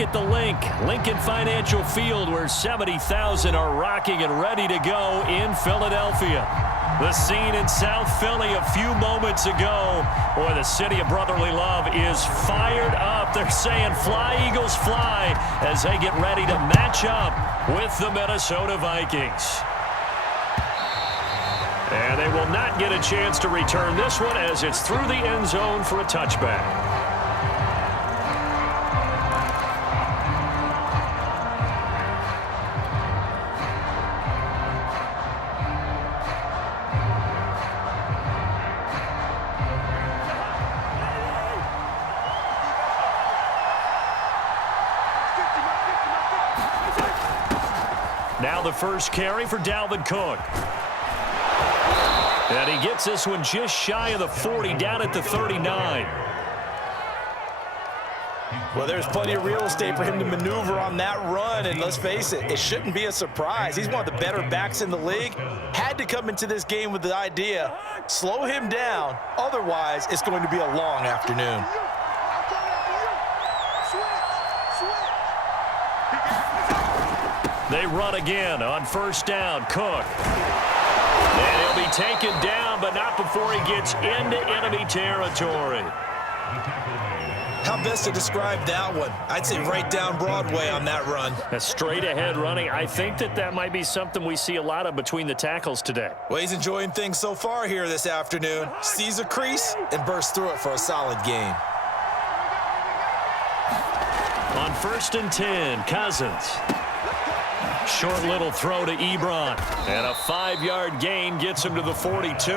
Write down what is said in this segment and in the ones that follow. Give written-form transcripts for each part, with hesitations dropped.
back at the Lincoln Financial Field, where 70,000 are rocking and ready to go in Philadelphia. The scene in South Philly a few moments ago. Boy, the city of brotherly love is fired up. They're saying, "Fly, Eagles, fly," as they get ready to match up with the Minnesota Vikings. And they will not get a chance to return this one, as it's through the end zone for a touchback. Now the first carry for Dalvin Cook. And he gets this one just shy of the 40, down at the 39. Well, there's plenty of real estate for him to maneuver on that run, and let's face it, it shouldn't be a surprise. He's one of the better backs in the league. Had to come into this game with the idea, slow him down, otherwise it's going to be a long afternoon. They run again on first down. Cook. And he'll be taken down, but not before he gets into enemy territory. How best to describe that one? I'd say right down Broadway on that run. A straight ahead running. I think that might be something we see a lot of between the tackles today. Well, he's enjoying things so far here this afternoon. Sees a crease and bursts through it for a solid gain. On first and 10, Cousins. Short little throw to Ebron. And a 5-yard gain gets him to the 42.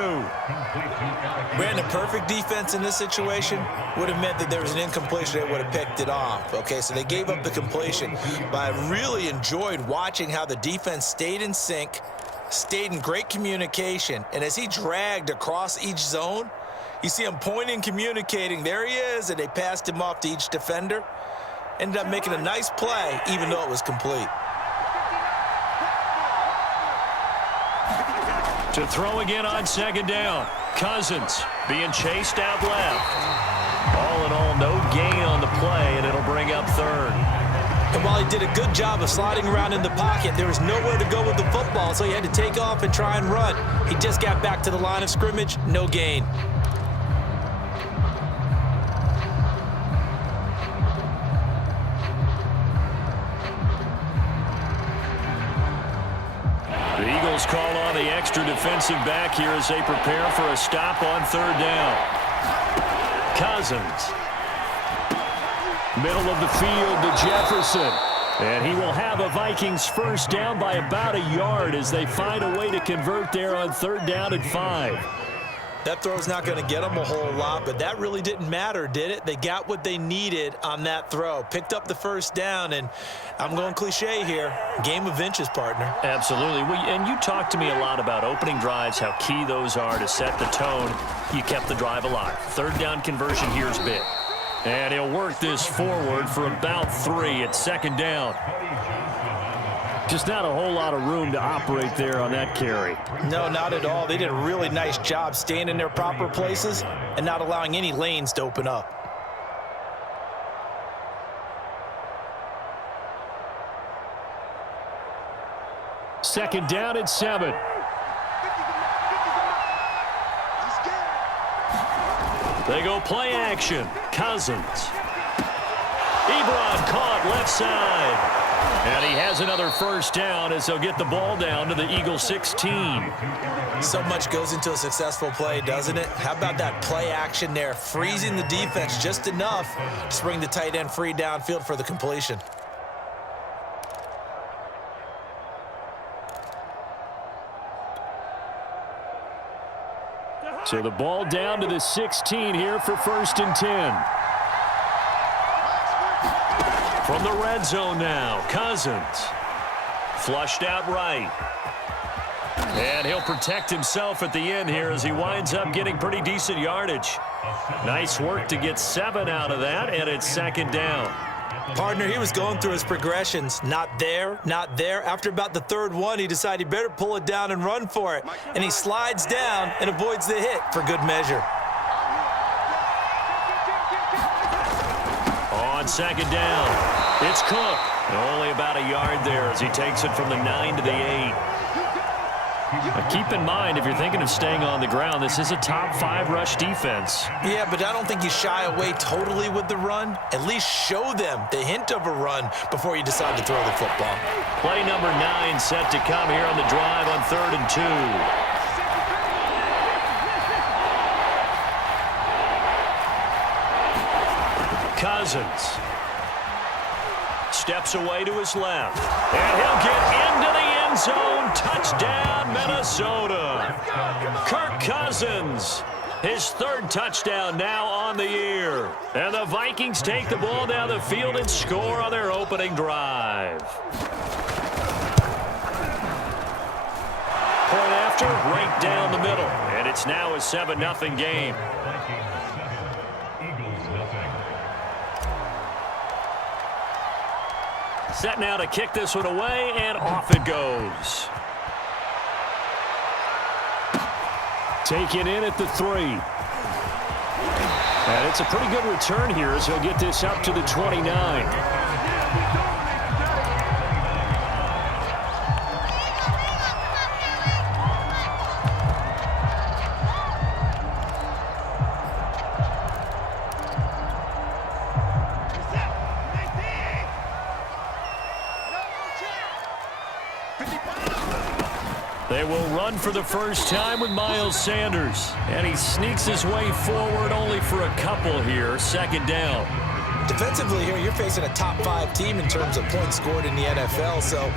Brandon, perfect defense in this situation would have meant that there was an incompletion. They would have picked it off. Okay, so they gave up the completion. But I really enjoyed watching how the defense stayed in sync, stayed in great communication. And as he dragged across each zone, you see him pointing, communicating. There he is, and they passed him off to each defender. Ended up making a nice play, even though it was complete. To throw again on second down. Cousins being chased out left. All in all, no gain on the play, and it'll bring up third. And while he did a good job of sliding around in the pocket, there was nowhere to go with the football, so he had to take off and try and run. He just got back to the line of scrimmage, no gain. The Eagles call on the extra defensive back here as they prepare for a stop on third down. Cousins. Middle of the field to Jefferson. And he will have a Vikings first down by about a yard as they find a way to convert there on third down and 5. That throw's not going to get them a whole lot, but that really didn't matter, did it? They got what they needed on that throw. Picked up the first down, and I'm going cliche here. Game of inches, partner. Absolutely. And you talked to me a lot about opening drives, how key those are to set the tone. You kept the drive alive. Third down conversion here is big. And he'll work this forward for about 3 at second down. Just not a whole lot of room to operate there on that carry. No, not at all. They did a really nice job staying in their proper places and not allowing any lanes to open up. Second down and 7. They go play action. Cousins. Ebron caught left side. And he has another first down as they'll get the ball down to the Eagles 16. So much goes into a successful play, doesn't it? How about that play action there? Freezing the defense just enough to bring the tight end free downfield for the completion. So the ball down to the 16 here for first and 10. From the red zone now, Cousins. Flushed out right. And he'll protect himself at the end here as he winds up getting pretty decent yardage. Nice work to get 7 out of that, and it's second down. Partner, he was going through his progressions. Not there, not there. After about the third one, he decided he better pull it down and run for it. And he slides down and avoids the hit for good measure. On second down, It's Cook. Only about a yard there as he takes it from the 9 to the 8. Now keep in mind, if you're thinking of staying on the ground, this is a top 5 rush defense. Yeah, but I don't think you shy away totally with the run. At least show them the hint of a run before you decide to throw the football. Play number 9 set to come here on the drive on 3rd and 2. Cousins steps away to his left, and he'll get into the end zone. Touchdown, Minnesota. Kirk Cousins, his 3rd touchdown now on the year. And the Vikings take the ball down the field and score on their opening drive. Point after, right down the middle. And it's now a 7-0 game. Set now to kick this one away, and off it goes. Taken in at the 3. And it's a pretty good return here as he'll get this up to the 29. They will run for the first time with Miles Sanders. And he sneaks his way forward only for a couple here. 2nd down. Defensively here, you're facing a top 5 team in terms of points scored in the NFL. So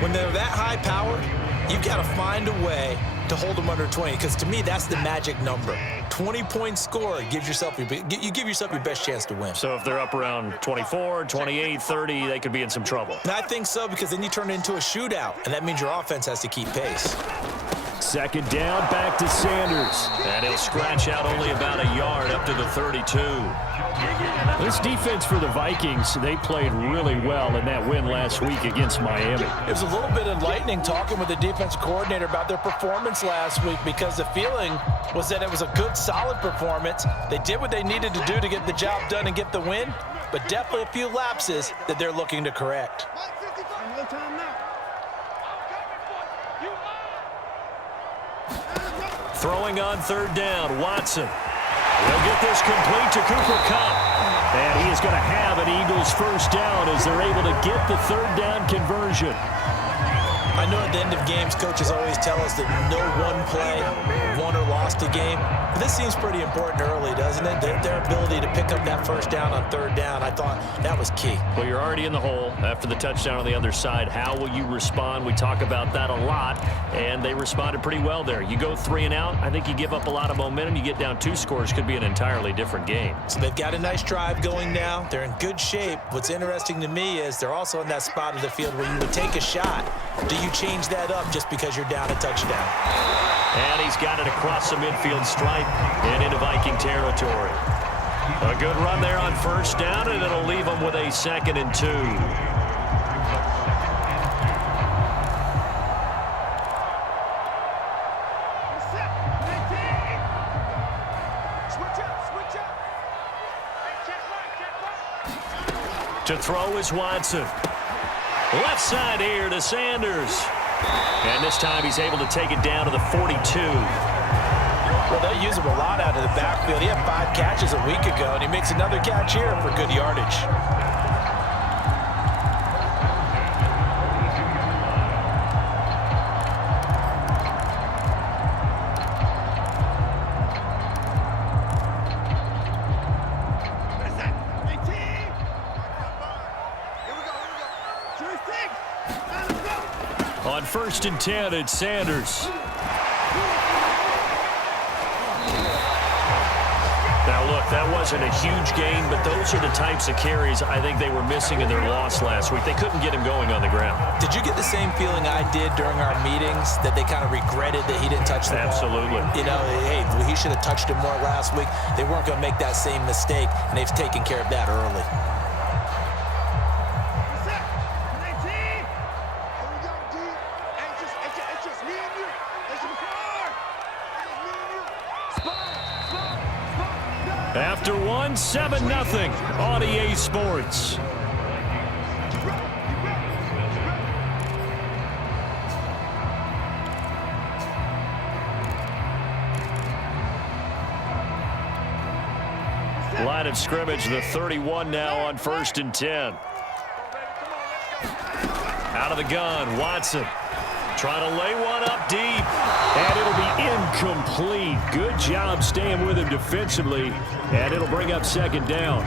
when they're that high powered, you've got to find a way to hold them under 20. Because to me, that's the magic number. 20 points scored gives yourself you give yourself your best chance to win. So if they're up around 24, 28, 30, they could be in some trouble. And I think so, because then you turn it into a shootout, and that means your offense has to keep pace. 2nd down, back to Sanders. And he'll scratch out only about a yard up to the 32. This defense for the Vikings, they played really well in that win last week against Miami. It was a little bit enlightening talking with the defensive coordinator about their performance last week, because the feeling was that it was a good, solid performance. They did what they needed to do to get the job done and get the win, but definitely a few lapses that they're looking to correct. Throwing on 3rd down, Watson. They'll get this complete to Cooper Kupp. And he is going to have an Eagles first down as they're able to get the 3rd down conversion. I know at the end of games, coaches always tell us that no one play won or lost a game. But this seems pretty important early, doesn't it? Their ability to pick up that first down on 3rd down, I thought that was key. Well, you're already in the hole after the touchdown on the other side. How will you respond? We talk about that a lot, and they responded pretty well there. You go 3 and out, I think you give up a lot of momentum. You get down 2 scores, could be an entirely different game. So they've got a nice drive going now. They're in good shape. What's interesting to me is they're also in that spot of the field where you would take a shot. Do you change that up just because you're down a touchdown? And he's got it across the midfield stripe and into Viking territory. A good run there on 1st down, and it'll leave them with a 2nd and 2. To throw is Watson. Left side here to Sanders. And this time he's able to take it down to the 42. Well, they use him a lot out of the backfield. He had 5 catches a week ago, and he makes another catch here for good yardage. On 1st and 10, it's Sanders. Now, look, that wasn't a huge gain, but those are the types of carries I think they were missing in their loss last week. They couldn't get him going on the ground. Did you get the same feeling I did during our meetings, that they kind of regretted that he didn't touch the ball? Absolutely. You know, hey, he should have touched it more last week. They weren't going to make that same mistake, and they've taken care of that early. After 7-0 on EA Sports. Line of scrimmage, the 31 now on 1st and 10. Out of the gun, Watson. Trying to lay one up deep. And it'll be incomplete. Good job staying with him defensively. And it'll bring up 2nd down.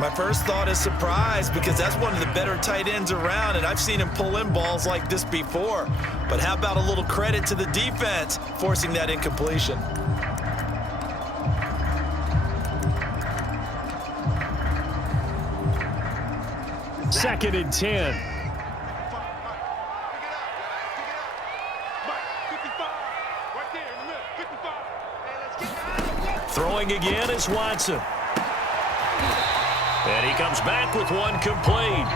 My first thought is surprise, because that's one of the better tight ends around, and I've seen him pull in balls like this before. But how about a little credit to the defense forcing that incompletion? Second and 10. Throwing again is Watson. And he comes back with one complete.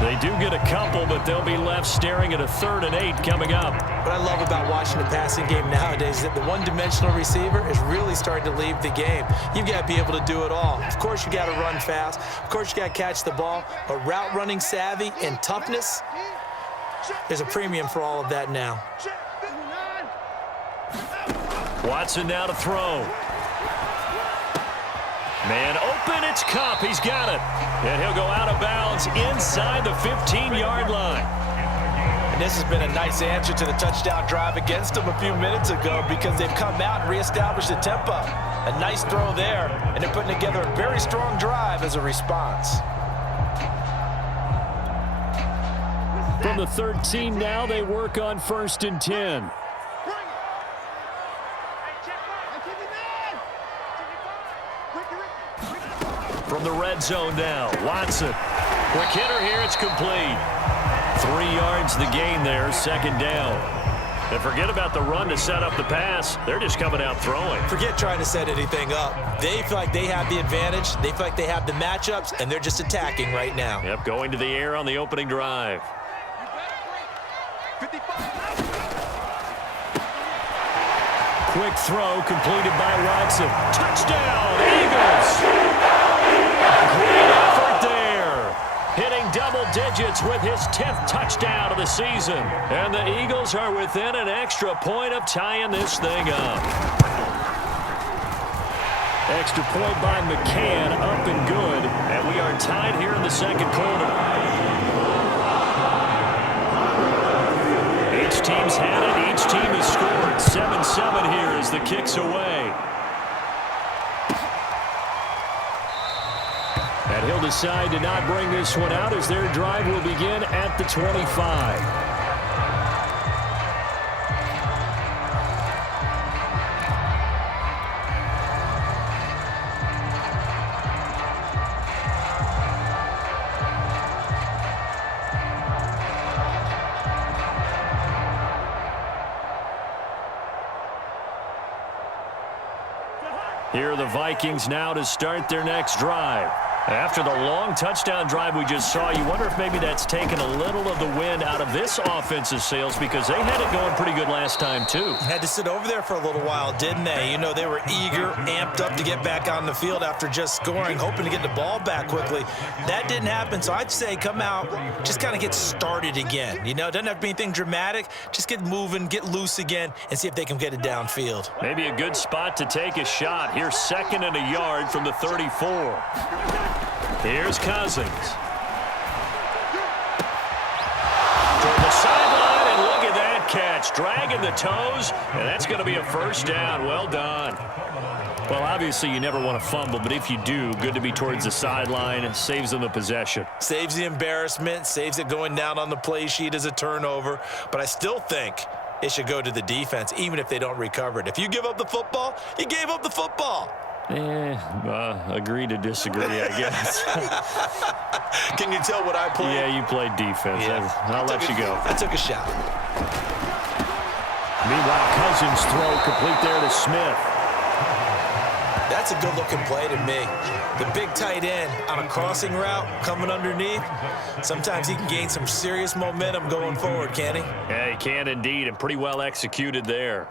They do get a couple, but they'll be left staring at a 3rd and 8 coming up. What I love about watching the passing game nowadays is that the one-dimensional receiver is really starting to leave the game. You've got to be able to do it all. Of course, you got to run fast. Of course, you got to catch the ball. But route running savvy and toughness, there's a premium for all of that now. Watson now to throw. Man open, it's Cup. He's got it. And he'll go out of bounds inside the 15-yard line. And this has been a nice answer to the touchdown drive against them a few minutes ago, because they've come out and reestablished the tempo. A nice throw there, and they're putting together a very strong drive as a response. From the 13 now, they work on 1st and 10. From the red zone now, Watson. Quick hitter here, it's complete. 3 yards the gain there, 2nd down. And forget about the run to set up the pass. They're just coming out throwing. Forget trying to set anything up. They feel like they have the advantage. They feel like they have the matchups, and they're just attacking right now. Yep, going to the air on the opening drive. Quick throw completed by Watson. Touchdown, Eagles! Great effort there. Hitting double digits with his 10th touchdown of the season. And the Eagles are within an extra point of tying this thing up. Extra point by McCann, up and good. And we are tied here in the 2nd quarter. Each team's had it. Each team has scored. 7-7 here as the kick's away. And he'll decide to not bring this one out as their drive will begin at the 25. Here are the Vikings now to start their next drive. After the long touchdown drive we just saw, you wonder if maybe that's taken a little of the wind out of this offensive sails, because they had it going pretty good last time, too. Had to sit over there for a little while, didn't they? You know, they were eager, amped up to get back on the field after just scoring, hoping to get the ball back quickly. That didn't happen, so I'd say come out, just kind of get started again. You know, it doesn't have to be anything dramatic. Just get moving, get loose again, and see if they can get it downfield. Maybe a good spot to take a shot. Here's 2nd and a yard from the 34. Here's Cousins. Toward the sideline, and look at that catch. Dragging the toes, and that's going to be a 1st down. Well done. Well, obviously, you never want to fumble, but if you do, good to be towards the sideline. It saves them the possession. Saves the embarrassment, saves it going down on the play sheet as a turnover. But I still think it should go to the defense, even if they don't recover it. If you give up the football, you gave up the football. Agree to disagree, I guess. Can you tell what I played? Yeah, you played defense. Yeah. I'll let you go. I took a shot. Meanwhile, Cousins throw complete there to Smith. That's a good-looking play to me. The big tight end on a crossing route coming underneath. Sometimes he can gain some serious momentum going forward, can't he? Yeah, he can indeed, and pretty well executed there.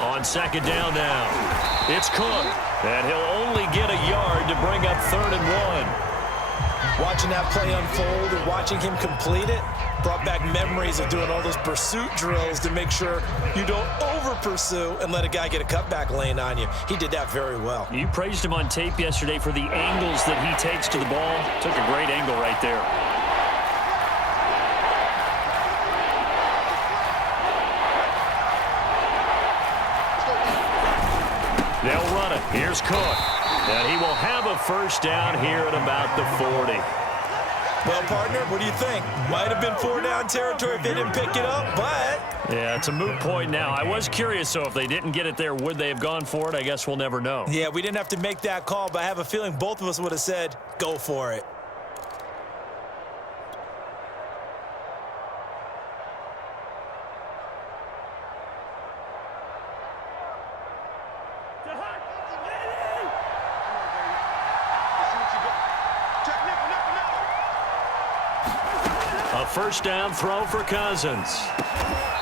On on second down now. It's Cook, and he'll only get a yard to bring up 3rd and 1. Watching that play unfold and watching him complete it brought back memories of doing all those pursuit drills to make sure you don't over-pursue and let a guy get a cutback lane on you. He did that very well. You praised him on tape yesterday for the angles that he takes to the ball. Took a great angle right there. They'll run it. Here's Cook. And he will have a first down here at about the 40. Well, partner, what do you think? Might have been 4-down territory if they didn't pick it up, but... Yeah, it's a moot point now. I was curious, so if they didn't get it there, would they have gone for it? I guess we'll never know. Yeah, we didn't have to make that call, but I have a feeling both of us would have said, go for it. A first down throw for Cousins.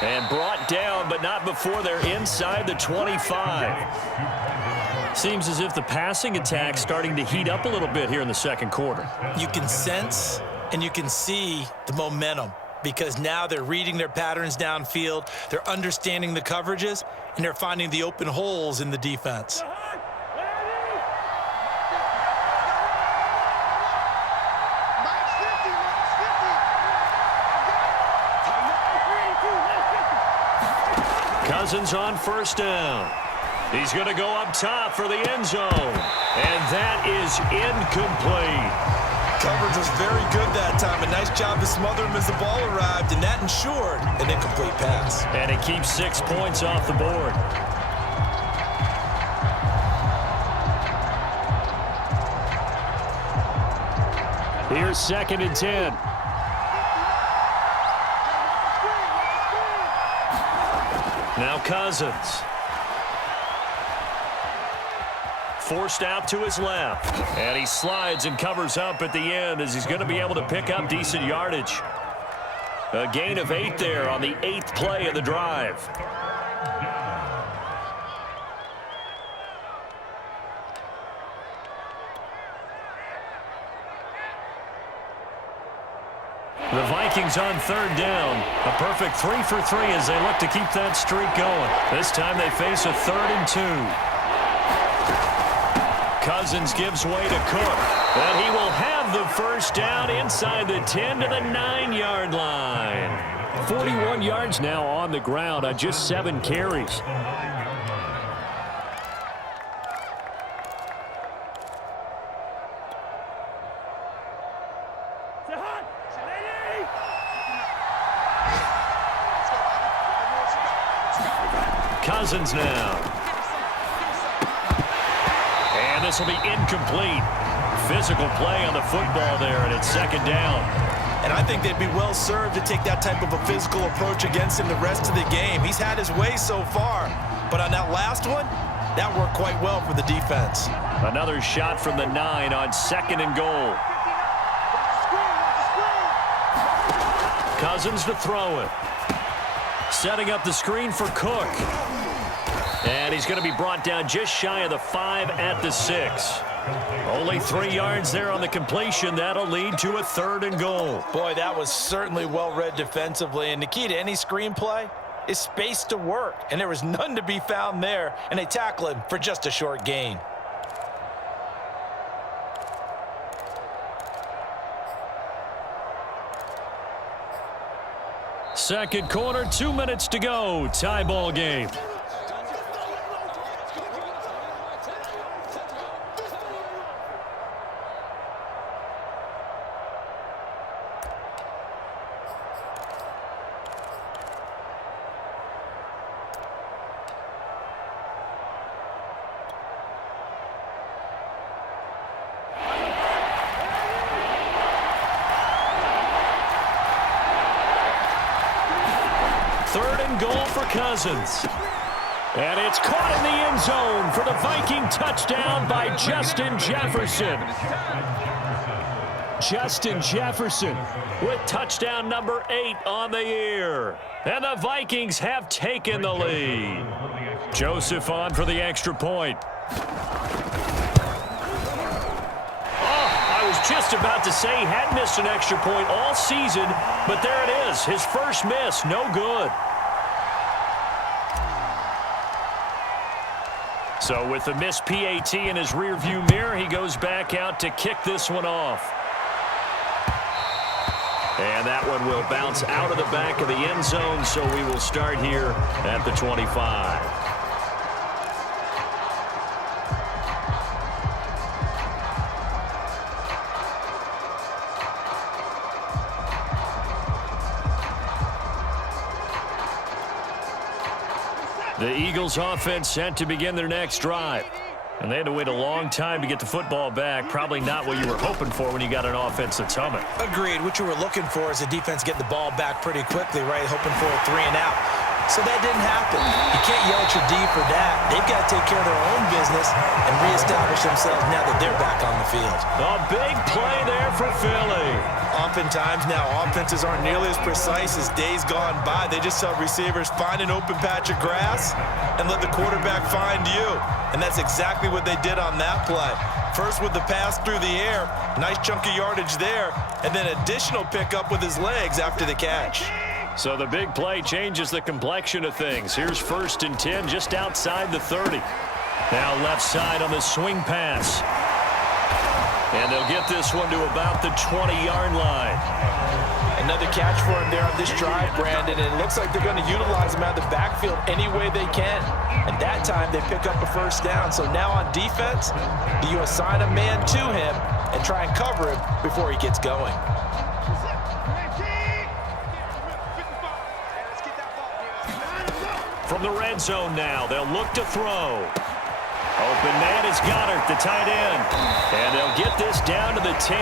And brought down, but not before they're inside the 25. Seems as if the passing attack's starting to heat up a little bit here in the second quarter. You can sense and you can see the momentum because now they're reading their patterns downfield, they're understanding the coverages, and they're finding the open holes in the defense. Cousins on first down. He's going to go up top for the end zone. And that is incomplete. Coverage was very good that time. A nice job to smother him as the ball arrived, and that ensured an incomplete pass. And it keeps 6 points off the board. Here's 2nd and 10. Now Cousins. Forced out to his left. And he slides and covers up at the end as he's going to be able to pick up decent yardage. A gain of 8 there on the 8th play of the drive. The Vikings on 3rd down. A perfect 3 for 3 as they look to keep that streak going. This time they face a 3rd and 2. Cousins gives way to Cook. And he will have the first down inside the 10 to the 9-yard line. 41 yards now on the ground on just 7 carries. Cousins now. And this will be incomplete. Physical play on the football there, and it's 2nd down. And I think they'd be well served to take that type of a physical approach against him the rest of the game. He's had his way so far, but on that last one, that worked quite well for the defense. Another shot from the 9 on 2nd and goal. Cousins to throw it. Setting up the screen for Cook. And he's going to be brought down just shy of the 5 at the 6. Only 3 yards there on the completion. That'll lead to a 3rd and goal. Boy, that was certainly well read defensively. And the key to any screenplay is space to work. And there was none to be found there. And they tackle him for just a short gain. Second quarter, 2 minutes to go. Tie ball game. Goal for Cousins. And it's caught in the end zone for the Viking touchdown by Justin Jefferson. Justin Jefferson with touchdown number 8 on the year. And the Vikings have taken the lead. Joseph on for the extra point. I was just about to say he had missed an extra point all season, but there it is. His first miss, no good. So with the missed PAT in his rearview mirror, he goes back out to kick this one off. And that one will bounce out of the back of the end zone, so we will start here at the 25. The Eagles offense set to begin their next drive. And they had to wait a long time to get the football back. Probably not what you were hoping for when you got an offense that's humming. Agreed. What you were looking for is the defense getting the ball back pretty quickly, right? Hoping for a 3 and out. So that didn't happen. You can't yell at your D for that. They've got to take care of their own business and reestablish themselves now that they're back on the field. A big play there for Philly. Oftentimes now, offenses aren't nearly as precise as days gone by. They just tell receivers, find an open patch of grass and let the quarterback find you. And that's exactly what they did on that play. First with the pass through the air, nice chunk of yardage there, and then additional pickup with his legs after the catch. So the big play changes the complexion of things. Here's 1st and 10 just outside the 30. Now left side on the swing pass. And they'll get this one to about the 20-yard line. Another catch for him there on this drive, Brandon, and it looks like they're going to utilize him out of the backfield any way they can. And that time they pick up a 1st down. So now on defense, do you assign a man to him and try and cover him before he gets going? From the red zone now, they'll look to throw. Open man is Goddard, the tight end. And they'll get this down to the 10.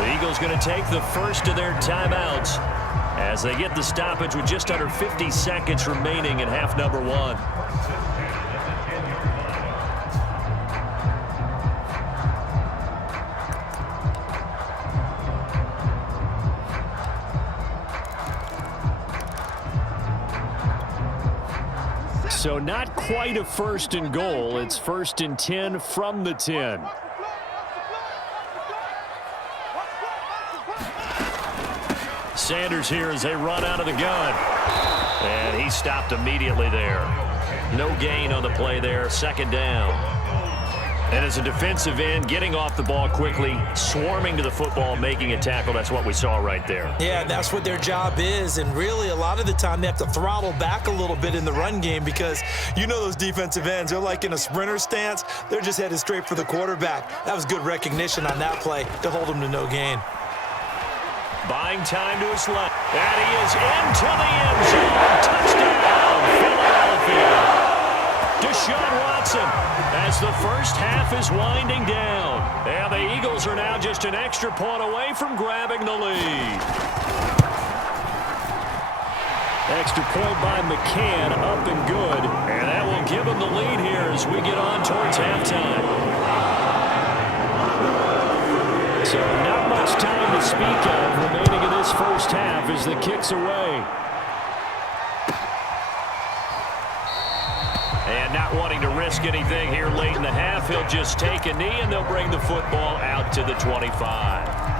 The Eagles going to take the first of their timeouts as they get the stoppage with just under 50 seconds remaining in half number 1. So not quite a 1st and goal. It's 1st and 10 from the 10. Sanders here as they run out of the gun. And he stopped immediately there. No gain on the play there. 2nd down. And as a defensive end, getting off the ball quickly, swarming to the football, making a tackle, that's what we saw right there. Yeah, that's what their job is. And really, a lot of the time, they have to throttle back a little bit in the run game because you know those defensive ends, they're like in a sprinter stance. They're just headed straight for the quarterback. That was good recognition on that play to hold them to no gain. Buying time to his left. And he is into the end zone. Touchdown, Philadelphia. Deshaun Watson as the first half is winding down. And the Eagles are now just an extra point away from grabbing the lead. Extra point by McCann, up and good. And that will give him the lead here as we get on towards halftime. So not much time to speak of remaining in this first half as the kick's away. And not wanting to risk anything here late in the half, he'll just take a knee and they'll bring the football out to the 25.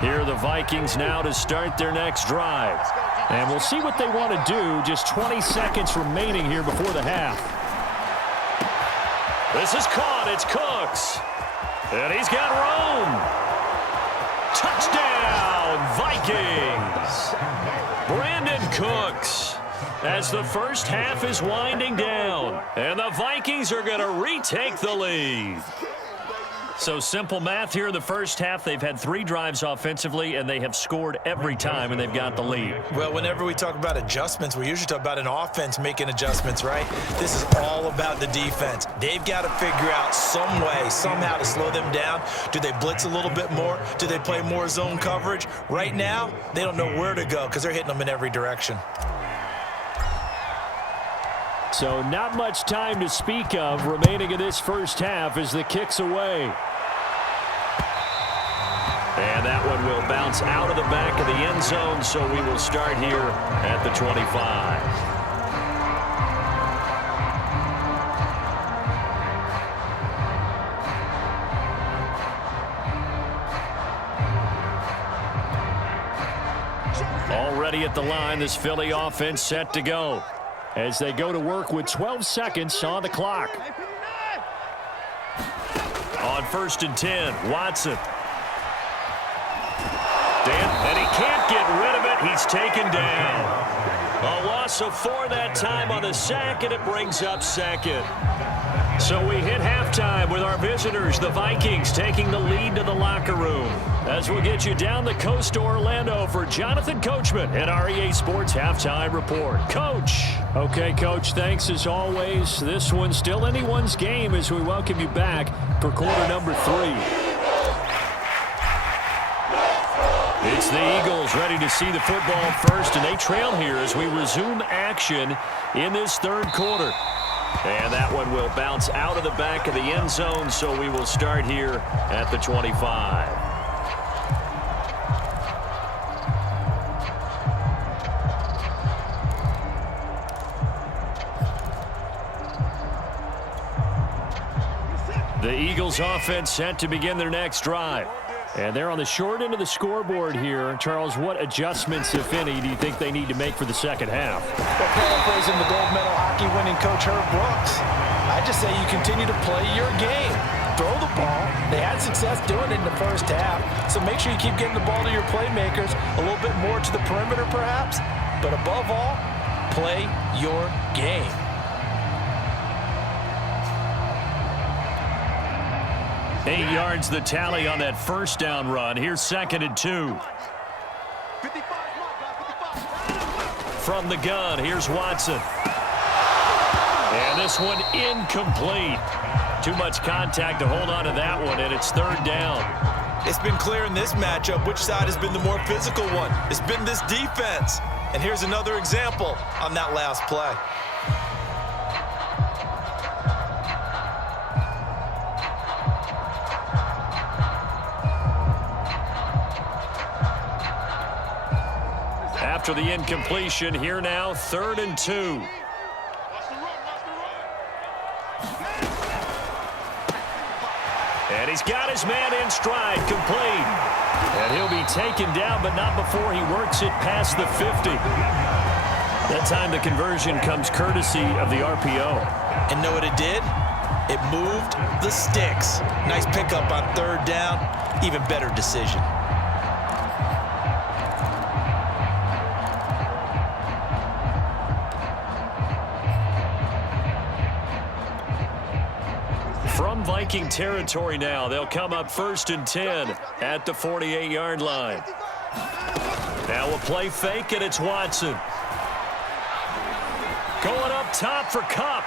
Here are the Vikings now to start their next drive. And we'll see what they want to do. Just 20 seconds remaining here before the half. This is caught. It's Cooks. And he's got room. Touchdown, Vikings. Brandon Cooks as the first half is winding down. And the Vikings are going to retake the lead. So simple math here in the first half. They've had 3 drives offensively, and they have scored every time, and they've got the lead. Well, whenever we talk about adjustments, we usually talk about an offense making adjustments, right? This is all about the defense. They've got to figure out some way, somehow to slow them down. Do they blitz a little bit more? Do they play more zone coverage? Right now, they don't know where to go because they're hitting them in every direction. So not much time to speak of remaining in this first half as the kick's away. And that one will bounce out of the back of the end zone, so we will start here at the 25. Already at the line, this Philly offense set to go as they go to work with 12 seconds on the clock. On 1st and 10, Watson. And he can't get rid of it. He's taken down. A loss of 4 that time on the sack, and it brings up 2nd. So we hit halftime with our visitors, the Vikings, taking the lead to the locker room. As we'll get you down the coast to Orlando for Jonathan Coachman at REA Sports Halftime Report. Coach. Okay, Coach, thanks as always. This one's still anyone's game as we welcome you back for quarter number 3. It's the Eagles ready to see the football first, and they trail here as we resume action in this 3rd quarter. And that one will bounce out of the back of the end zone, so we will start here at the 25. The Eagles offense set to begin their next drive. And they're on the short end of the scoreboard here. Charles, what adjustments, if any, do you think they need to make for the second half? Well, paraphrasing the gold medal hockey winning coach Herb Brooks, I just say you continue to play your game. Throw the ball. They had success doing it in the first half, so make sure you keep getting the ball to your playmakers, a little bit more to the perimeter perhaps, but above all, play your game. Eight yards the tally on that first down run. Here's 2nd and 2. From the gun, here's Watson. And this one incomplete. Too much contact to hold on to that one, and it's 3rd down. It's been clear in this matchup which side has been the more physical one. It's been this defense. And here's another example on that last play. After the incompletion, here now, 3rd and 2. And he's got his man in stride, complete. And he'll be taken down, but not before he works it past the 50. That time the conversion comes courtesy of the RPO. And know what it did? It moved the sticks. Nice pickup on 3rd down. Even better decision. From Viking territory now, they'll come up 1st and 10 at the 48-yard line. Now a play fake, and it's Watson. Going up top for Kupp.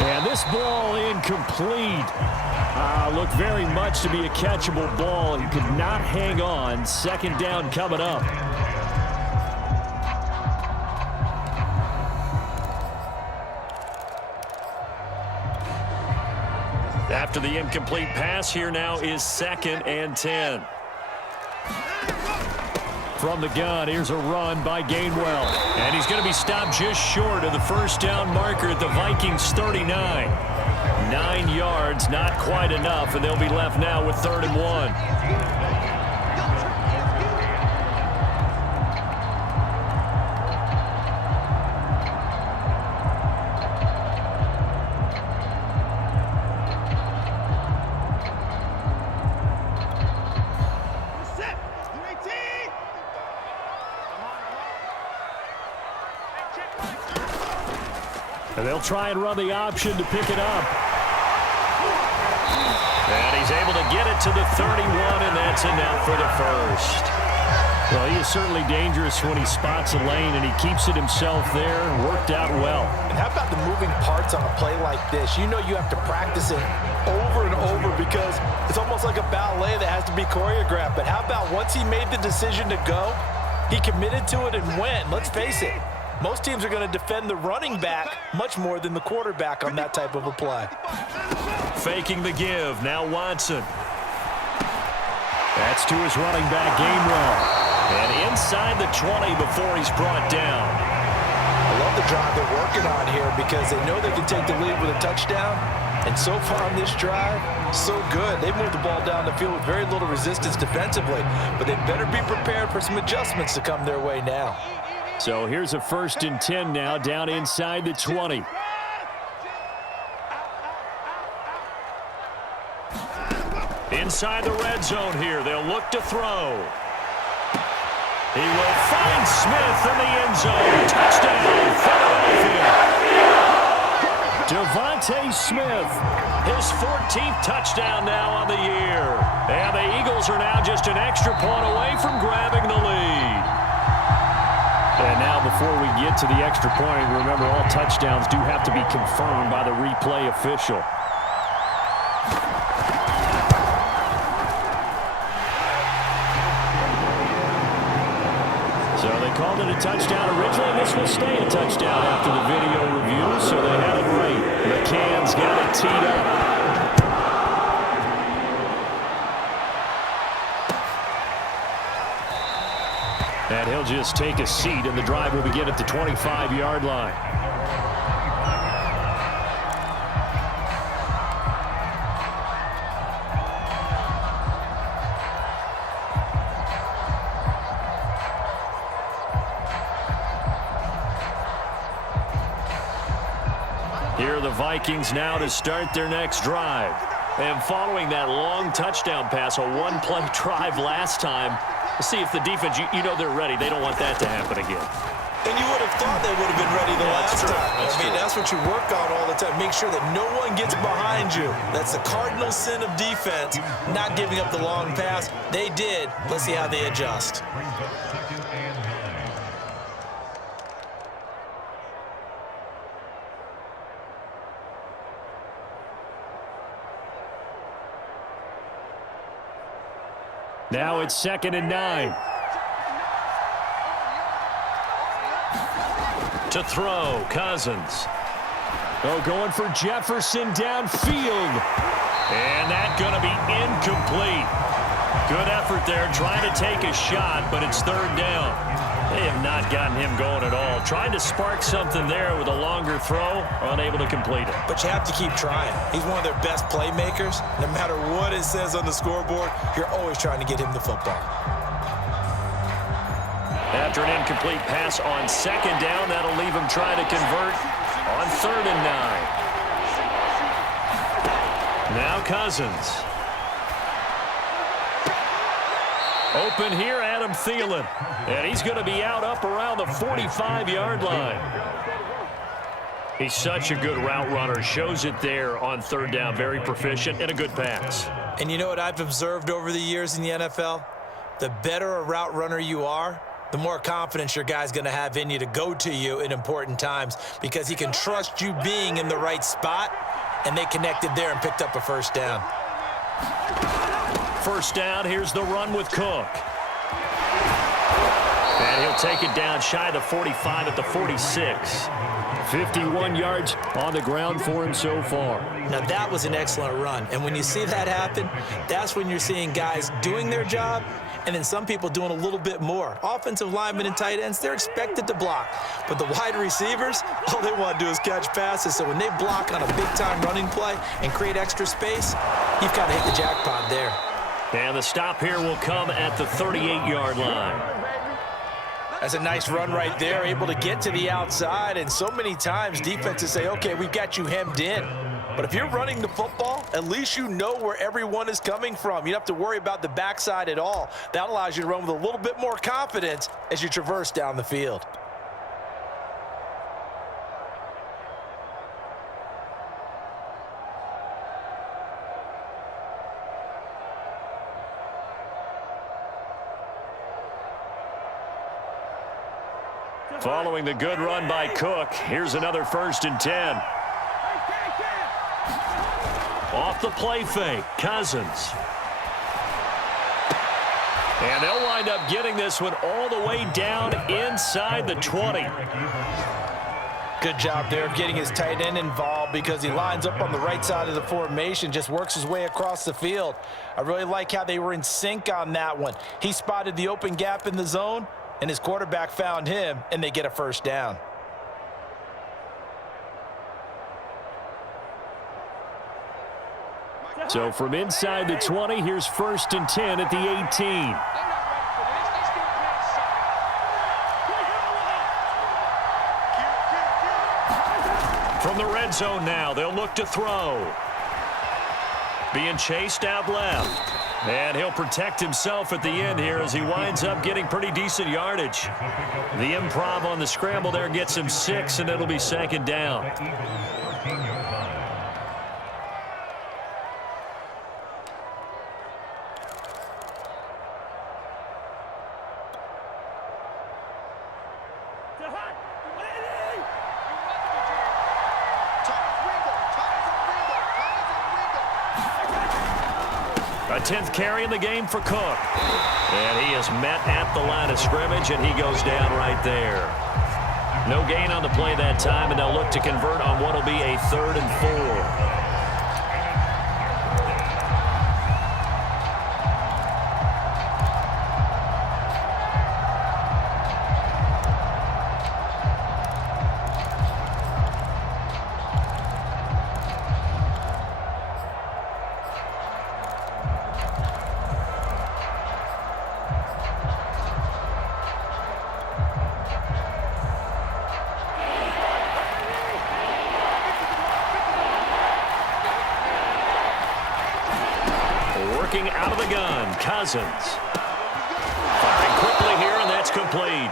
And this ball incomplete. Looked very much to be a catchable ball. He could not hang on. 2nd down coming up. After the incomplete pass, here now is 2nd and 10. From the gun, here's a run by Gainwell. And he's going to be stopped just short of the 1st down marker at the Vikings 39. 9 yards, not quite enough, and they'll be left now with 3rd and 1. And they'll try and run the option to pick it up. And he's able to get it to the 31, and that's enough for the first. Well, he is certainly dangerous when he spots a lane, and he keeps it himself there. Worked out well. And how about the moving parts on a play like this? You know you have to practice it over and over because it's almost like a ballet that has to be choreographed. But how about once he made the decision to go, he committed to it and went. Let's face it, most teams are going to defend the running back much more than the quarterback on that type of a play. Faking the give. Now Watson. That's to his running back, Gainwell. And inside the 20 before he's brought down. I love the drive they're working on here because they know they can take the lead with a touchdown. And so far on this drive, so good. They moved the ball down the field with very little resistance defensively. But they better be prepared for some adjustments to come their way now. So here's a 1st and 10 now down inside the 20. Inside the red zone here. They'll look to throw. He will find Smith in the end zone. Touchdown, Philadelphia. Devontae Smith, his 14th touchdown now on the year. And the Eagles are now just an extra point away from grabbing the lead. And now before we get to the extra point, remember all touchdowns do have to be confirmed by the replay official. So they called it a touchdown originally. This will stay a touchdown after the video review, so they had it right. McCann's got it teed up. And he'll just take a seat, and the drive will begin at the 25-yard line. Here are the Vikings now to start their next drive. And following that long touchdown pass, a one-play drive last time, we'll see if the defense, you know they're ready. They don't want that to happen again. And you would have thought they would have been ready the last time. That's what you work on all the time. Make sure that no one gets behind you. That's the cardinal sin of defense, not giving up the long pass. They did. Let's see how they adjust. Now it's 2nd and 9. To throw, Cousins. Oh, going for Jefferson downfield. And that going to be incomplete. Good effort there, trying to take a shot, but it's 3rd down. They have not gotten him going at all. Trying to spark something there with a longer throw, unable to complete it. But you have to keep trying. He's one of their best playmakers. No matter what it says on the scoreboard, you're always trying to get him the football. After an incomplete pass on 2nd down, that'll leave him trying to convert on 3rd and 9. Now Cousins. Open here, Adam Thielen. And he's going to be out up around the 45-yard line. He's such a good route runner. Shows it there on 3rd down. Very proficient and a good pass. And you know what I've observed over the years in the NFL? The better a route runner you are, the more confidence your guy's going to have in you to go to you in important times because he can trust you being in the right spot, and they connected there and picked up a 1st down. 1st down, here's the run with Cook. And he'll take it down shy of the 45 at the 46. 51 yards on the ground for him so far. Now that was an excellent run. And when you see that happen, that's when you're seeing guys doing their job and then some people doing a little bit more. Offensive linemen and tight ends, they're expected to block. But the wide receivers, all they want to do is catch passes. So when they block on a big-time running play and create extra space, you've kind of hit the jackpot there. And the stop here will come at the 38-yard line. That's a nice run right there, able to get to the outside. And so many times defenses say, okay, we've got you hemmed in. But if you're running the football, at least you know where everyone is coming from. You don't have to worry about the backside at all. That allows you to run with a little bit more confidence as you traverse down the field. Following the good run by Cook, here's another 1st and 10. Off the play fake, Cousins. And they'll wind up getting this one all the way down inside the 20. Good job there of getting his tight end involved because he lines up on the right side of the formation, just works his way across the field. I really like how they were in sync on that one. He spotted the open gap in the zone, and his quarterback found him, and they get a 1st down. So from inside the 20, here's 1st and 10 at the 18. From the red zone now, they'll look to throw. Being chased out left. And he'll protect himself at the end here as he winds up getting pretty decent yardage. The improv on the scramble there gets him 6, and it'll be 2nd down. A 10th carry in the game for Cook. And he is met at the line of scrimmage, and he goes down right there. No gain on the play that time, and they'll look to convert on what will be a 3rd and 4. Working out of the gun, Cousins. Firing quickly here, and that's complete.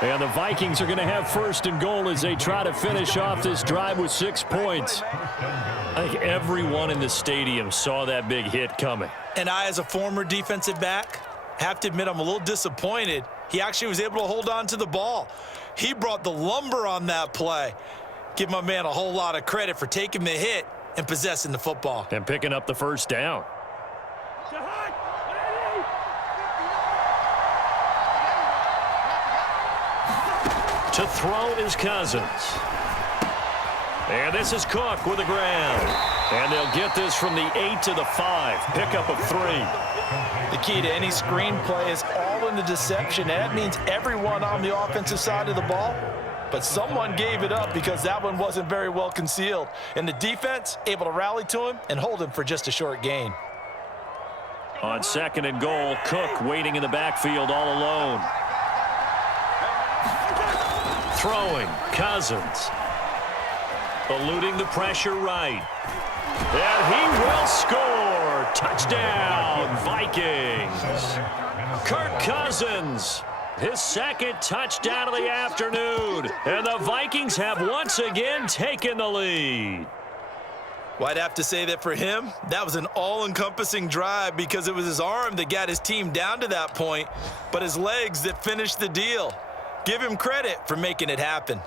And the Vikings are going to have 1st and goal as they try to finish off this drive with 6 points. I think everyone in the stadium saw that big hit coming. And I, as a former defensive back, have to admit I'm a little disappointed. He actually was able to hold on to the ball. He brought the lumber on that play. Give my man a whole lot of credit for taking the hit and possessing the football. And picking up the 1st down. To throw is Cousins. And this is Cook with the ground. And they'll get this from the 8 to the 5. Pickup of 3. The key to any screen play is all in the deception. And that means everyone on the offensive side of the ball. But someone gave it up because that one wasn't very well concealed. And the defense able to rally to him and hold him for just a short gain. On 2nd and goal, Cook waiting in the backfield all alone. Throwing, Cousins. Eluding the pressure right. And he will score. Touchdown, Vikings. Kirk Cousins, his 2nd touchdown of the afternoon. And the Vikings have once again taken the lead. Well, I'd have to say that for him, that was an all-encompassing drive because it was his arm that got his team down to that point, but his legs that finished the deal. Give him credit for making it happen.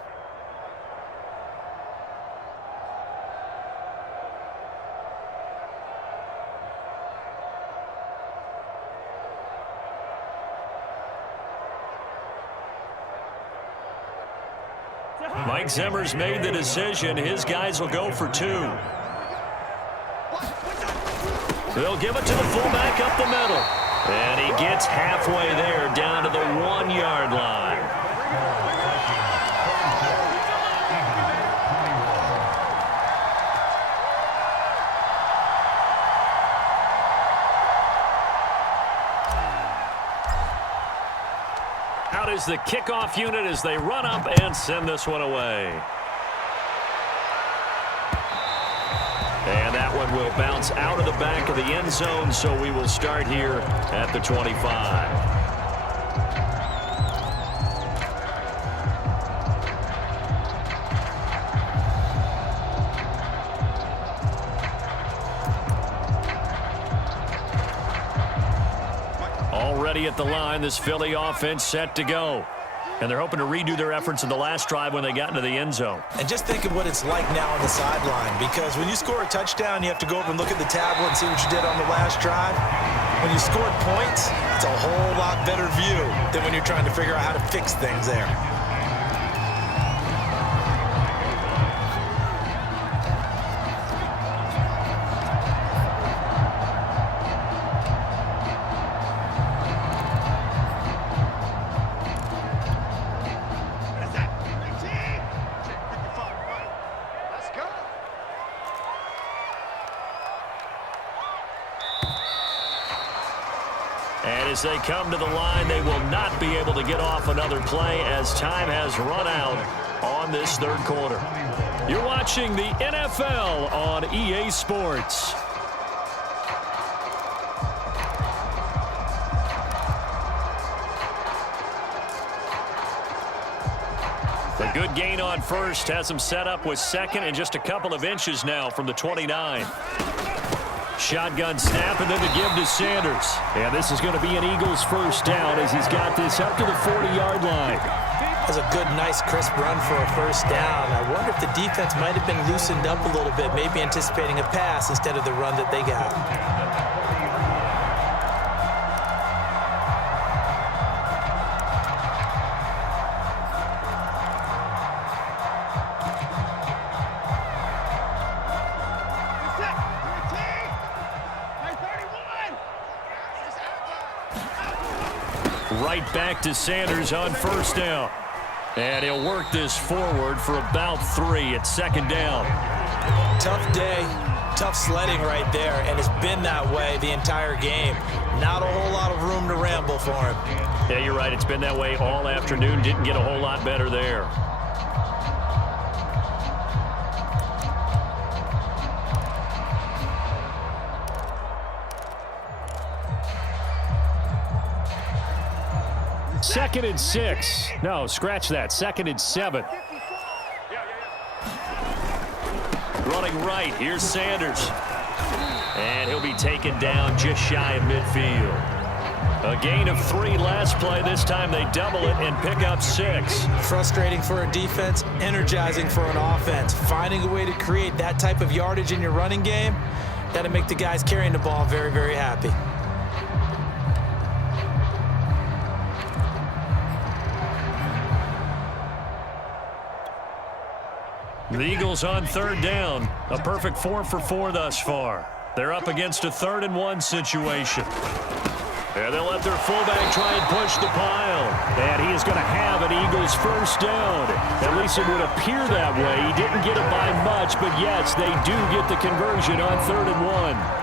Mike Zimmer's made the decision. His guys will go for 2. They'll give it to the fullback up the middle. And he gets halfway there down to the 1-yard line. Out is the kickoff unit as they run up and send this one away. And that one will bounce out of the back of the end zone, so we will start here at the 25. Already at the line, this Philly offense set to go. And they're hoping to redo their efforts in the last drive when they got into the end zone. And just think of what it's like now on the sideline, because when you score a touchdown, you have to go over and look at the tablet and see what you did on the last drive. When you scored points, it's a whole lot better view than when you're trying to figure out how to fix things there. And as they come to the line, they will not be able to get off another play as time has run out on this third quarter. You're watching the NFL on EA Sports. A good gain on first has them set up with second and just a couple of inches now from the 29. Shotgun snap, and then the give to Sanders. And this is going to be an Eagles first down as he's got this up to the 40-yard line. That's a good, nice, crisp run for a first down. I wonder if the defense might have been loosened up a little bit, maybe anticipating a pass instead of the run that they got. Right back to Sanders on first down. And he'll work this forward for about 3 at second down. Tough day, tough sledding right there, and it's been that way the entire game. Not a whole lot of room to ramble for him. Yeah, you're right. It's been that way all afternoon. Didn't get a whole lot better there. Second and 6. No, scratch that. Second and 7. Running right. Here's Sanders. And he'll be taken down just shy of midfield. A gain of 3 last play. This time they double it and pick up 6. Frustrating for a defense, energizing for an offense. Finding a way to create that type of yardage in your running game, got to make the guys carrying the ball very, very happy. The Eagles on third down. A perfect 4 for 4 thus far. They're up against a 3rd and 1 situation. And they'll let their fullback try and push the pile. And he is going to have an Eagles first down. At least it would appear that way. He didn't get it by much, but yes, they do get the conversion on 3rd and 1.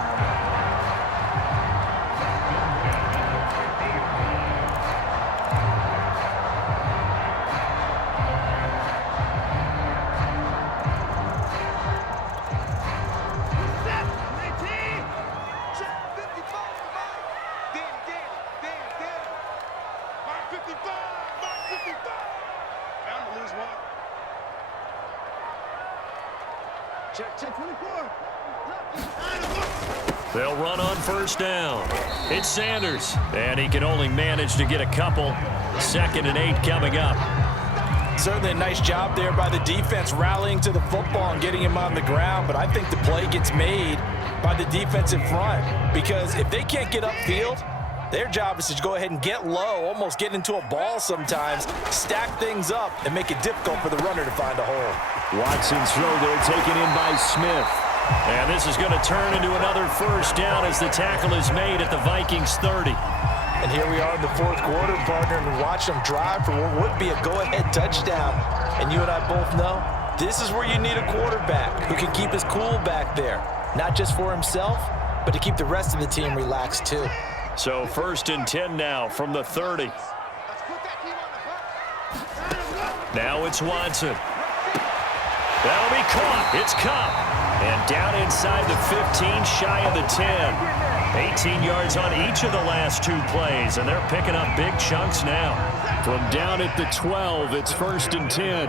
They'll run on first down. It's Sanders, and he can only manage to get a couple. 2nd and 8 coming up. Certainly a nice job there by the defense rallying to the football and getting him on the ground, but I think the play gets made by the defensive front, because if they can't get upfield, their job is to go ahead and get low, almost get into a ball sometimes, stack things up, and make it difficult for the runner to find a hole. Watson's throw there taken in by Smith. And this is going to turn into another first down as the tackle is made at the Vikings 30. And here we are in the 4th quarter, partner, and watch them drive for what would be a go-ahead touchdown. And you and I both know this is where you need a quarterback who can keep his cool back there, not just for himself, but to keep the rest of the team relaxed too. So 1st and 10 now from the 30. Now it's Watson. That'll be caught. It's Cup. And down inside the 15, shy of the 10. 18 yards on each of the last 2 plays, and they're picking up big chunks now. From down at the 12, it's 1st and 10.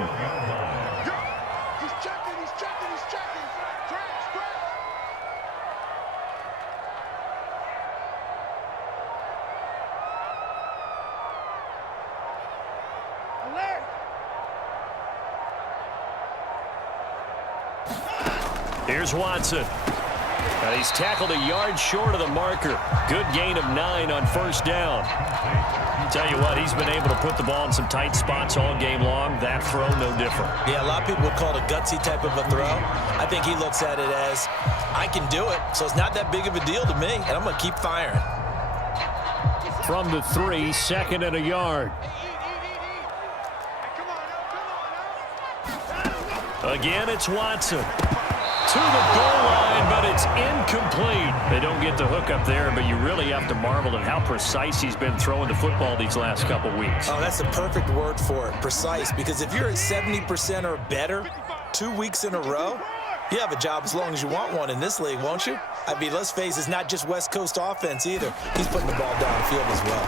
Here's Watson. He's tackled a yard short of the marker. Good gain of 9 on first down. Tell you what, he's been able to put the ball in some tight spots all game long. That throw, no different. Yeah, a lot of people would call it a gutsy type of a throw. I think he looks at it as, I can do it, so it's not that big of a deal to me, and I'm going to keep firing. From the 3, 2nd and a yard. Again, it's Watson. To the goal line, but it's incomplete. They don't get the hook up there, but you really have to marvel at how precise he's been throwing the football these last couple weeks. Oh, that's a perfect word for it, precise, because if you're at 70% or better 2 weeks in a row, you have a job as long as you want one in this league, won't you? I mean, let's face it, it's not just West Coast offense either. He's putting the ball downfield as well.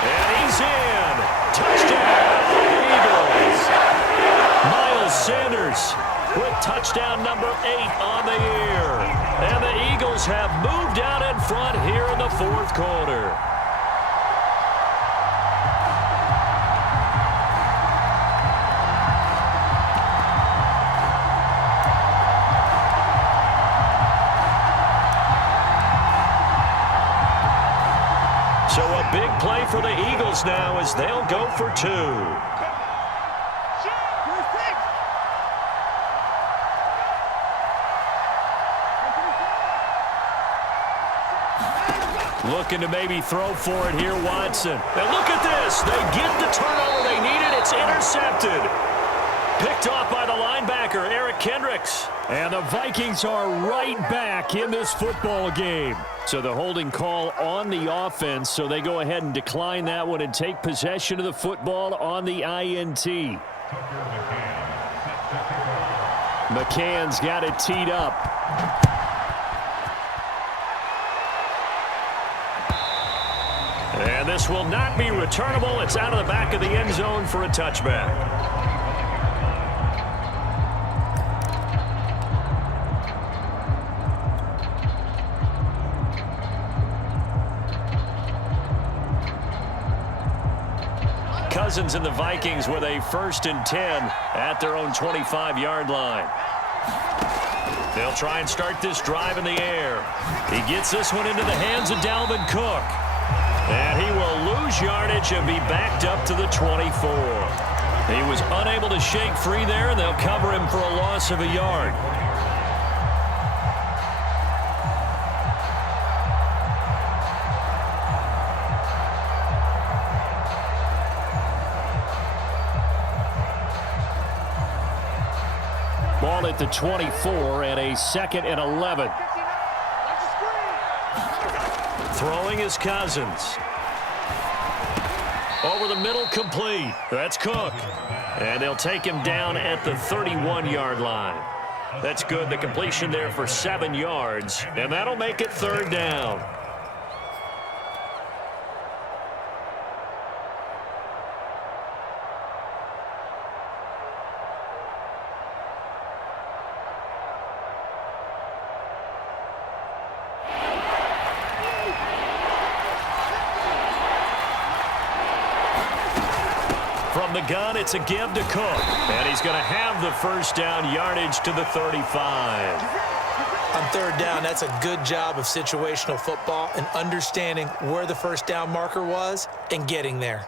And he's in. Touchdown, Eagles. Miles Sanders with touchdown number 8 on the year. And the Eagles have moved out in front here in the 4th quarter. So a big play for the Eagles now as they'll go for 2. Looking to maybe throw for it here, Watson. And look at this. They get the turnover they needed. It's intercepted. Picked off by the linebacker, Eric Kendricks. And the Vikings are right back in this football game. So the holding call on the offense, so they go ahead and decline that one and take possession of the football on the INT. McCann's got it teed up. And this will not be returnable. It's out of the back of the end zone for a touchback. Cousins and the Vikings with a 1st and 10 at their own 25-yard line. They'll try and start this drive in the air. He gets this one into the hands of Dalvin Cook. And he will lose yardage and be backed up to the 24. He was unable to shake free there, and they'll cover him for a loss of a yard. Ball at the 24 and a 2nd and 11. Throwing is Cousins. Over the middle, complete. That's Cook. And they'll take him down at the 31-yard line. That's good. The completion there for 7 yards. And that'll make it 3rd down. From the gun, it's a give to Cook. And he's going to have the 1st down, yardage to the 35. On 3rd down, that's a good job of situational football and understanding where the 1st down marker was and getting there.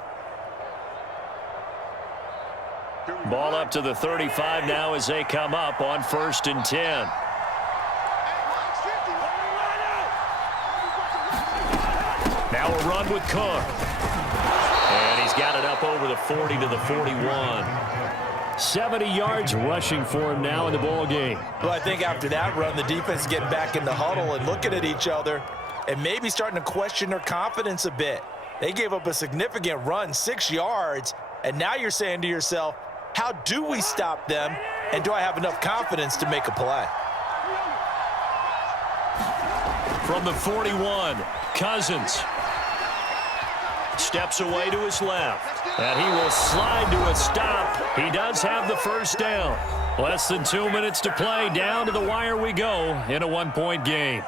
Ball up to the 35 now as they come up on 1st and 10. Now a run with Cook. And he's got it up over the 40 to the 41. 70 yards rushing for him now in the ball game. Well, I think after that run, the defense getting back in the huddle and looking at each other and maybe starting to question their confidence a bit. They gave up a significant run, 6 yards, and now you're saying to yourself, how do we stop them, and do I have enough confidence to make a play? From the 41, Cousins steps away to his left, and he will slide to a stop. He does have the 1st down. Less than 2 minutes to play. Down to the wire we go in a 1-point game.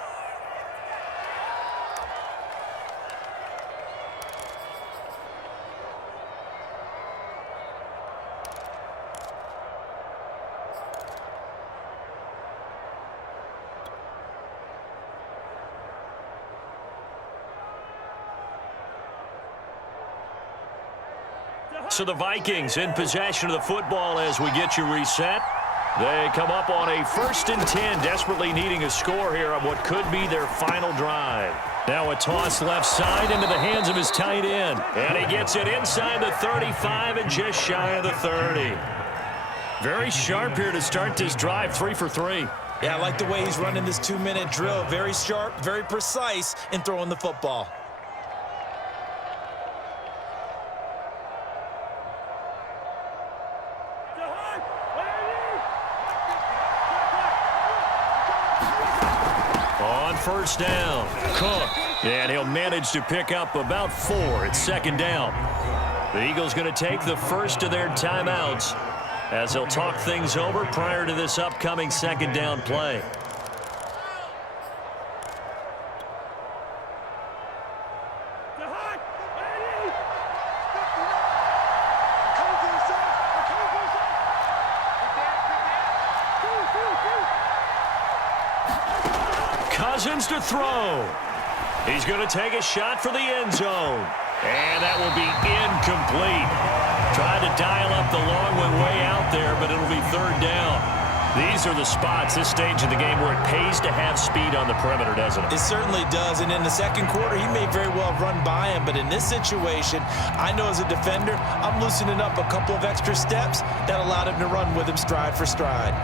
So the Vikings in possession of the football as we get you reset. They come up on a 1st and 10, desperately needing a score here on what could be their final drive. Now a toss left side into the hands of his tight end. And he gets it inside the 35 and just shy of the 30. Very sharp here to start this drive, 3 for 3. Yeah, I like the way he's running this 2-minute drill. Very sharp, very precise in throwing the football. On 1st down, Cook. And he'll manage to pick up about 4 at 2nd down. The Eagles going to take the first of their timeouts as they'll talk things over prior to this upcoming 2nd down play. Cousins to throw. He's going to take a shot for the end zone. And that will be incomplete. Tried to dial up the long one way out there, but it'll be 3rd down. These are the spots, this stage of the game, where it pays to have speed on the perimeter, doesn't it? It certainly does, and in the 2nd quarter, he may very well run by him, but in this situation, I know as a defender, I'm loosening up a couple of extra steps that allowed him to run with him stride for stride.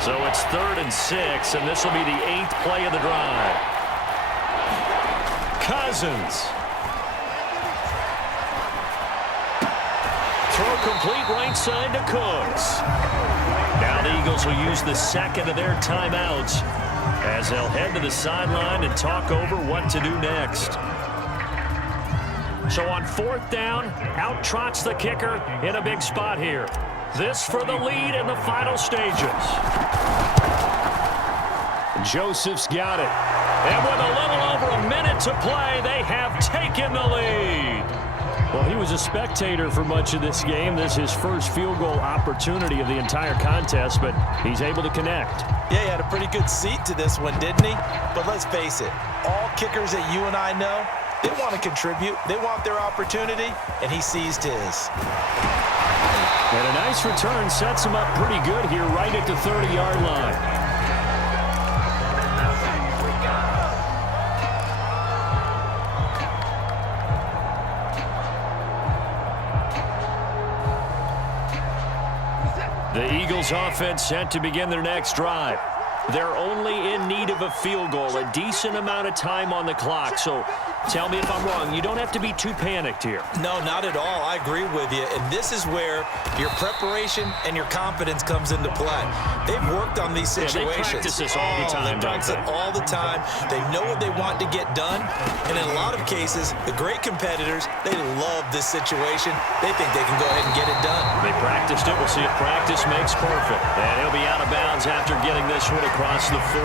So it's 3rd and 6, and this will be the 8th play of the drive. Cousins. Throw complete right side to Cooks. Now the Eagles will use the 2nd of their timeouts as they'll head to the sideline and talk over what to do next. So on 4th down, out trots the kicker in a big spot here. This for the lead in the final stages. Joseph's got it. And with a little over a minute to play, they have taken the lead. Well, he was a spectator for much of this game. This is his first field goal opportunity of the entire contest, but he's able to connect. Yeah, he had a pretty good seat to this one, didn't he? But let's face it, all kickers that you and I know, they want to contribute. They want their opportunity, and he seized his. And a nice return sets him up pretty good here right at the 30-yard line. The Eagles offense set to begin their next drive. They're only in need of a field goal, a decent amount of time on the clock. So tell me if I'm wrong. You don't have to be too panicked here. No, not at all. I agree with you. And this is where your preparation and your confidence comes into play. They've worked on these situations. Yeah, they practice this all the time. They practice it all the time. They know what they want to get done. And in a lot of cases, the great competitors, they love this situation. They think they can go ahead and get it done. They practiced it. We'll see if practice makes perfect. And he'll be out of bounds after getting this one across the 40.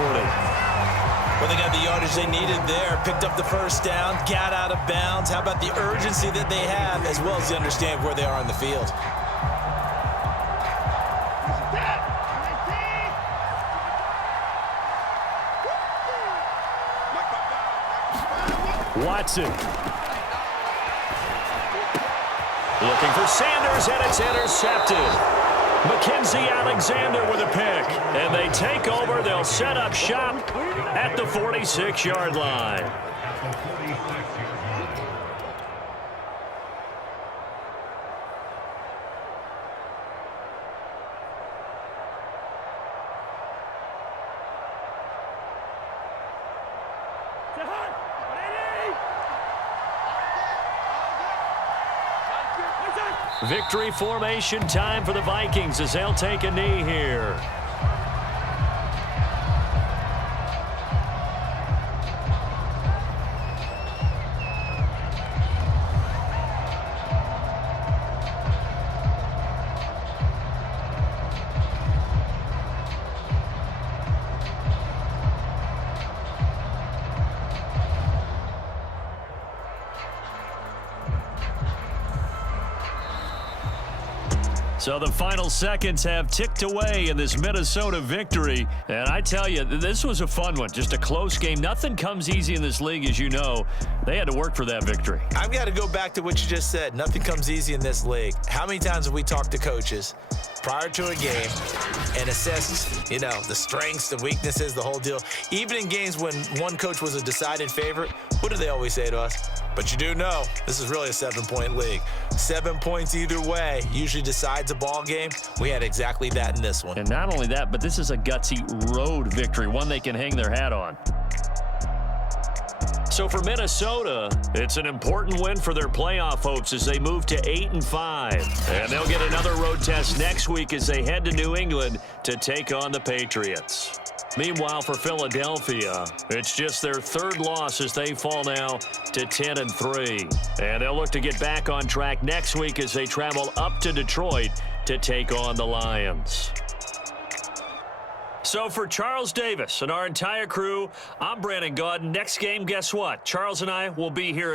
Well, they got the yardage they needed there, picked up the 1st down, got out of bounds. How about the urgency that they have, as well as they understand where they are on the field? Watson. Looking for Sanders, and it's intercepted. Mackenzie Alexander with a pick. And they take over. They'll set up shop at the 46-yard line. Victory formation time for the Vikings as they'll take a knee here. So the final seconds have ticked away in this Minnesota victory. And I tell you, this was a fun one. Just a close game. Nothing comes easy in this league, as you know. They had to work for that victory. I've got to go back to what you just said. Nothing comes easy in this league. How many times have we talked to coaches prior to a game and assessed, you know, the strengths, the weaknesses, the whole deal? Even in games when one coach was a decided favorite, what do they always say to us? But you do know this is really a 7-point league. 7 points either way usually decides a ball game. We had exactly that in this one. And not only that, but this is a gutsy road victory, one they can hang their hat on. So for Minnesota, it's an important win for their playoff hopes as they move to 8-5. And they'll get another road test next week as they head to New England to take on the Patriots. Meanwhile, for Philadelphia, it's just their third loss as they fall now to 10-3. And they'll look to get back on track next week as they travel up to Detroit to take on the Lions. So for Charles Davis and our entire crew, I'm Brandon Gaudin. Next game, guess what? Charles and I will be here.